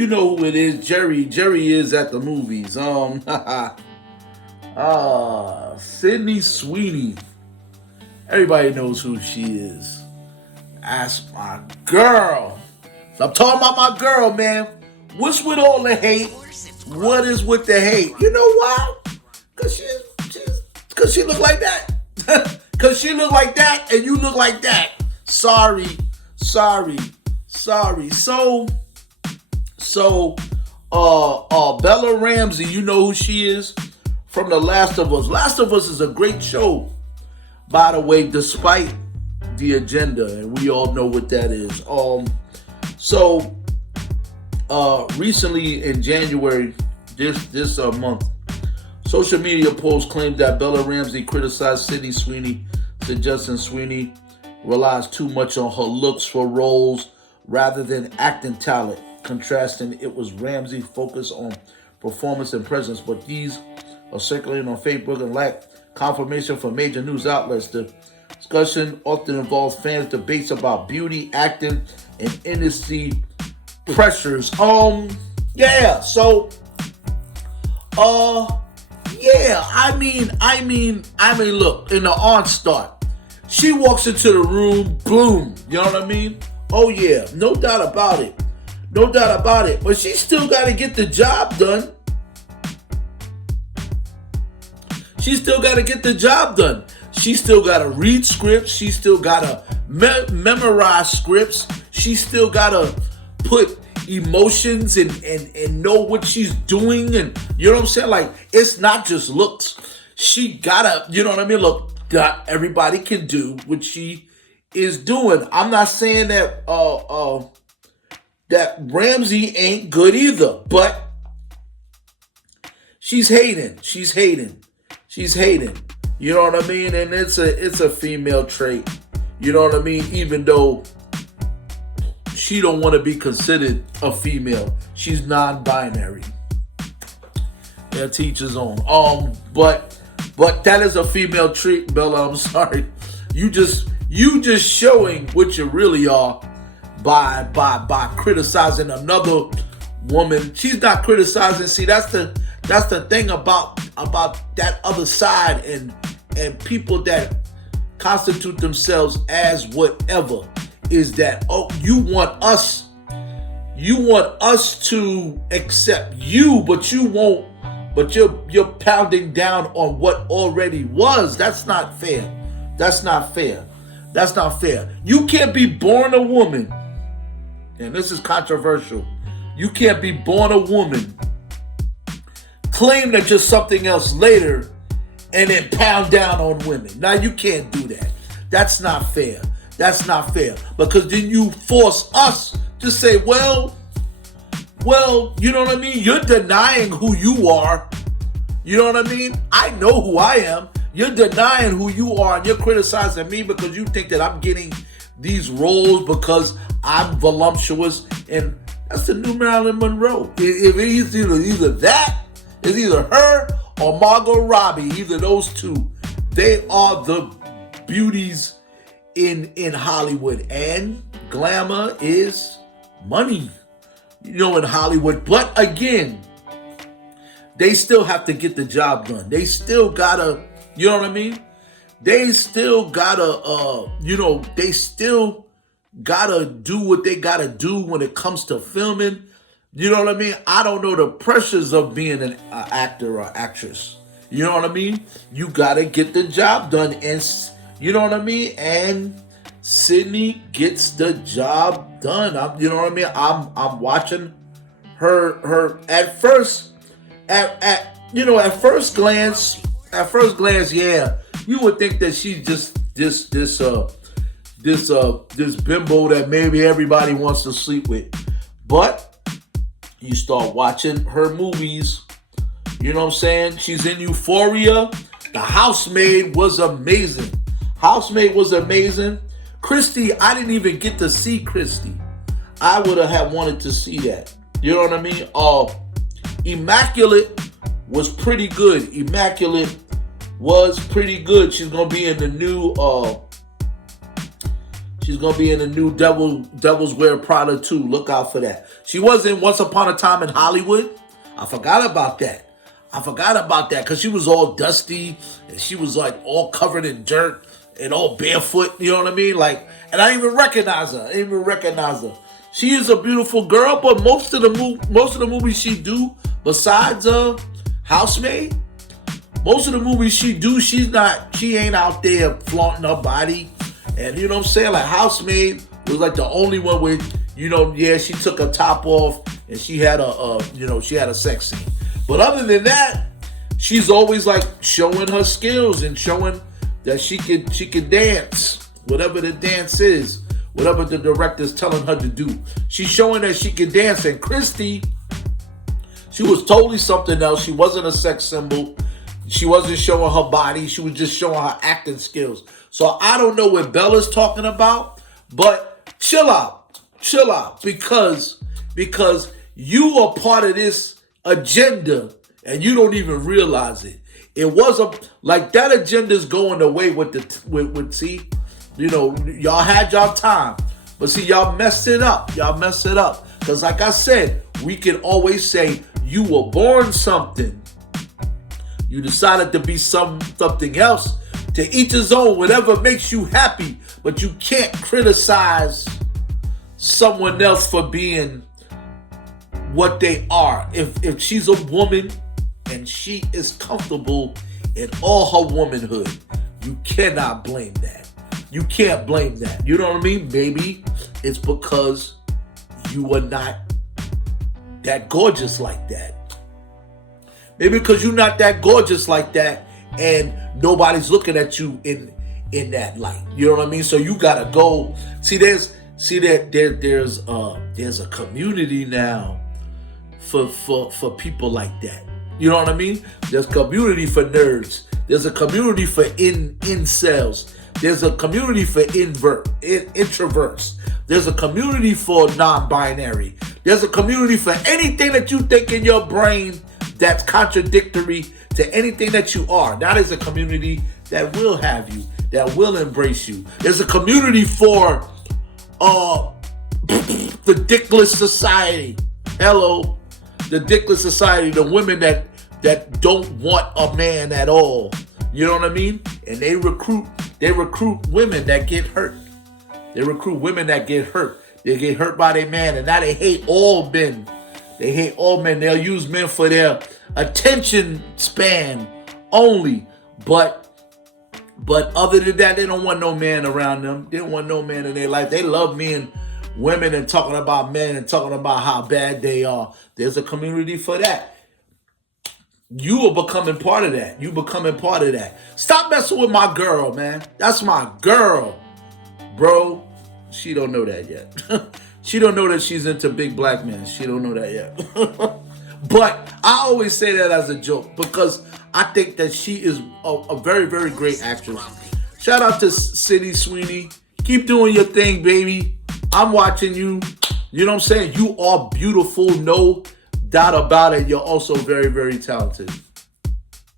you know who it is. Jerry. Jerry is at the movies. Sydney Sweeney. Everybody knows who she is. That's my girl. So I'm talking about my girl, man. What's with all the hate? What is with the hate? You know why? Cause she look like that. Cause she look like that and you look like that. Sorry. So Bella Ramsey, you know who she is? From The Last of Us. Last of Us is a great show, by the way, despite the agenda, and we all know what that is. Recently in January, this month, social media posts claimed that Bella Ramsey criticized Sydney Sweeney, suggesting Sweeney relies too much on her looks for roles rather than acting talent, contrasting it was Ramsey focused on performance and presence. But these are circulating on Facebook and lack confirmation from major news outlets. The discussion often involves fans' debates about beauty, acting, and industry pressures. Look, in the onstart, she walks into the room, boom, you know what I mean? Oh yeah, no doubt about it. But she still got to get the job done. She still got to read scripts. She still got to memorize scripts. She still got to put emotions and know what she's doing. And you know what I'm saying? Like, it's not just looks. She got to, you know what I mean? Look, not everybody can do what she is doing. I'm not saying that that Ramsey ain't good either, but she's hating. You know what I mean? And it's a female trait. You know what I mean? Even though she don't want to be considered a female. She's non-binary. Yeah, teacher's own. But that is a female trait, Bella. I'm sorry. You just showing what you really are by criticizing another woman. She's not criticizing. See, that's the thing about that other side and people that constitute themselves as whatever, is that, oh, you want us to accept you, but you won't, but you're pounding down on what already was. That's not fair. You can't be born a woman, and this is controversial. You can't be born a woman, claim that you're something else later, and then pound down on women. Now, you can't do that. That's not fair. Because then you force us to say, well, you know what I mean? You're denying who you are. You know what I mean? I know who I am. You're denying who you are, and you're criticizing me because you think that I'm getting these roles because I'm voluptuous. And that's the new Marilyn Monroe. If it's either that, it's either her or Margot Robbie, either those two. They are the beauties in Hollywood, and glamour is money, you know, in Hollywood. But again, they still have to get the job done. They still gotta, you know what I mean? They still gotta, they still gotta do what they gotta do when it comes to filming. You know what I mean? I don't know the pressures of being an actor or actress. You know what I mean? You gotta get the job done, and you know what I mean? And Sydney gets the job done. You know what I mean? I'm watching her at first glance, yeah, you would think that she's just this bimbo that maybe everybody wants to sleep with. But you start watching her movies, you know what I'm saying? She's in Euphoria. The Housemaid was amazing. Christy, I didn't even get to see Christy. I would have wanted to see that. You know what I mean? Immaculate was pretty good. She's going to be in the She's gonna be in the new Devil's Wear Prada 2. Look out for that. She was in Once Upon a Time in Hollywood. I forgot about that. Because she was all dusty and she was like all covered in dirt and all barefoot. You know what I mean? Like, and I didn't even recognize her. She is a beautiful girl, but most of the movies she do, besides Housemaid, most of the movies she ain't out there flaunting her body. And you know what I'm saying? Like Housemaid was like the only one where, she took her top off and she had a sex scene. But other than that, she's always like showing her skills and showing that she could dance, whatever the dance is, whatever the director's telling her to do. She's showing that she can dance. And Christy, she was totally something else. She wasn't a sex symbol. She wasn't showing her body. She was just showing her acting skills. So I don't know what Bella's talking about, but chill out, because you are part of this agenda and you don't even realize it. It was like that agenda's going away with y'all had y'all time, but see, y'all messed it up. Because like I said, we can always say you were born something. You decided to be something else. To each his own, whatever makes you happy. But you can't criticize someone else for being what they are. If she's a woman and she is comfortable in all her womanhood, you cannot blame that. You can't blame that. You know what I mean? Maybe it's because you are not that gorgeous like that. Maybe because you're not that gorgeous like that and nobody's looking at you in that light. You know what I mean? So you gotta go. There's a community now for people like that. You know what I mean? There's community for nerds. There's a community for incels. There's a community for introverts. There's a community for non-binary. There's a community for anything that you think in your brain that's contradictory to anything that you are. That is a community that will have you, that will embrace you. There's a community for the dickless society. Hello, the dickless society, the women that don't want a man at all. You know what I mean? And they recruit women that get hurt. They get hurt by their man, and now they hate all men. They'll use men for their attention span only. But other than that, they don't want no man around them. They don't want no man in their life. They love me and women and talking about men and talking about how bad they are. There's a community for that. You are becoming part of that. Stop messing with my girl, man. That's my girl, bro. She don't know that yet. She don't know that she's into big black men. She don't know that yet. But I always say that as a joke because I think that she is a very, very great actress. Shout out to Sweeney. Keep doing your thing, baby. I'm watching you. You know what I'm saying? You are beautiful, no doubt about it. You're also very, very talented.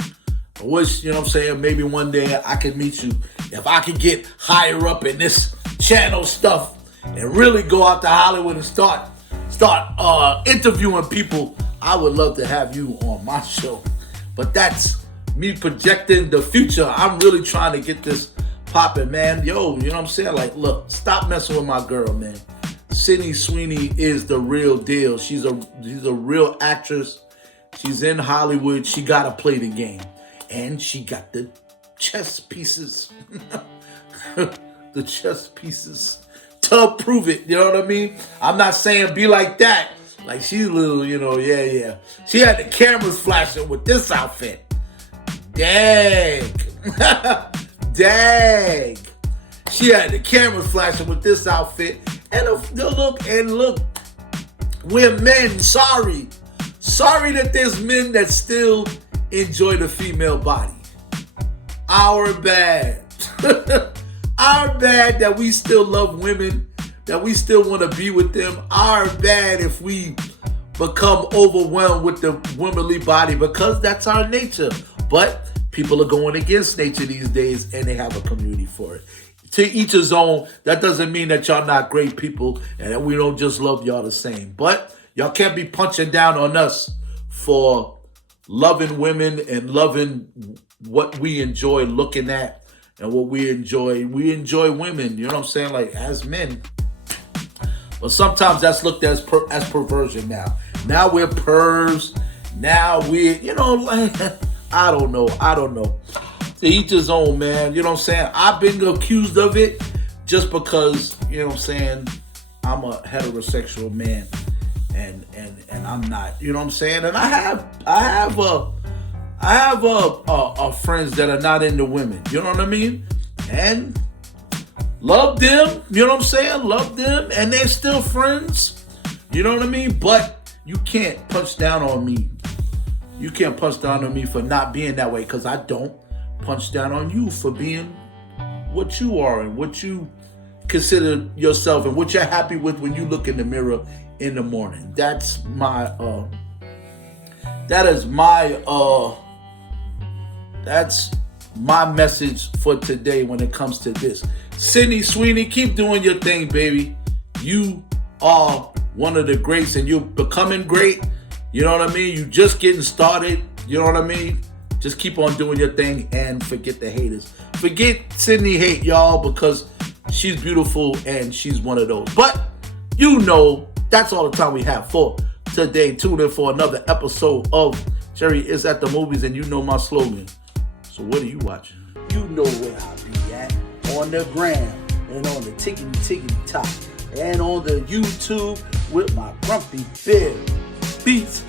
I wish, you know what I'm saying, maybe one day I could meet you. If I could get higher up in this channel stuff and really go out to Hollywood and start interviewing people, I would love to have you on my show. But that's me projecting the future. I'm really trying to get this popping, man. Yo, you know what I'm saying? Like, look, stop messing with my girl, man. Sydney Sweeney is the real deal. She's a real actress. She's in Hollywood. She got to play the game. And she got the chess pieces. The chess pieces to prove it. You know what I mean? I'm not saying be like that. Like she's a little, yeah. She had the cameras flashing with this outfit. Dang. Dang. She had the cameras flashing with this outfit. And look, we're men. Sorry that there's men that still enjoy the female body. Our bad. Our bad that we still love women, that we still want to be with them. Our bad if we become overwhelmed with the womanly body, because that's our nature. But people are going against nature these days and they have a community for it. To each his own. That doesn't mean that y'all not great people and that we don't just love y'all the same. But y'all can't be punching down on us for loving women and loving what we enjoy looking at and what we enjoy. We enjoy women, you know what I'm saying? Like, as men. But sometimes that's looked at as perversion now. Now we're pervs. Now we're, like, I don't know. To each his own, man. You know what I'm saying? I've been accused of it just because, you know what I'm saying, I'm a heterosexual man and I'm not. You know what I'm saying? And I have friends that are not into women. You know what I mean? And love them. You know what I'm saying? Love them, and they're still friends. You know what I mean? But you can't punch down on me. You can't punch down on me for not being that way, because I don't punch down on you for being what you are and what you consider yourself and what you're happy with when you look in the mirror in the morning. That's my message for today when it comes to this. Sweeney, keep doing your thing, baby. You are one of the greats and you're becoming great. You know what I mean? You just getting started. You know what I mean? Just keep on doing your thing and forget the haters. Forget Sydney hate, y'all, because she's beautiful and she's one of those. But that's all the time we have for today. Tune in for another episode of Jerry is at the Movies, and you know my slogan. So what are you watching? You know where I be at. On the gram and on the tickety top and on the YouTube with my grumpy bear. Beats.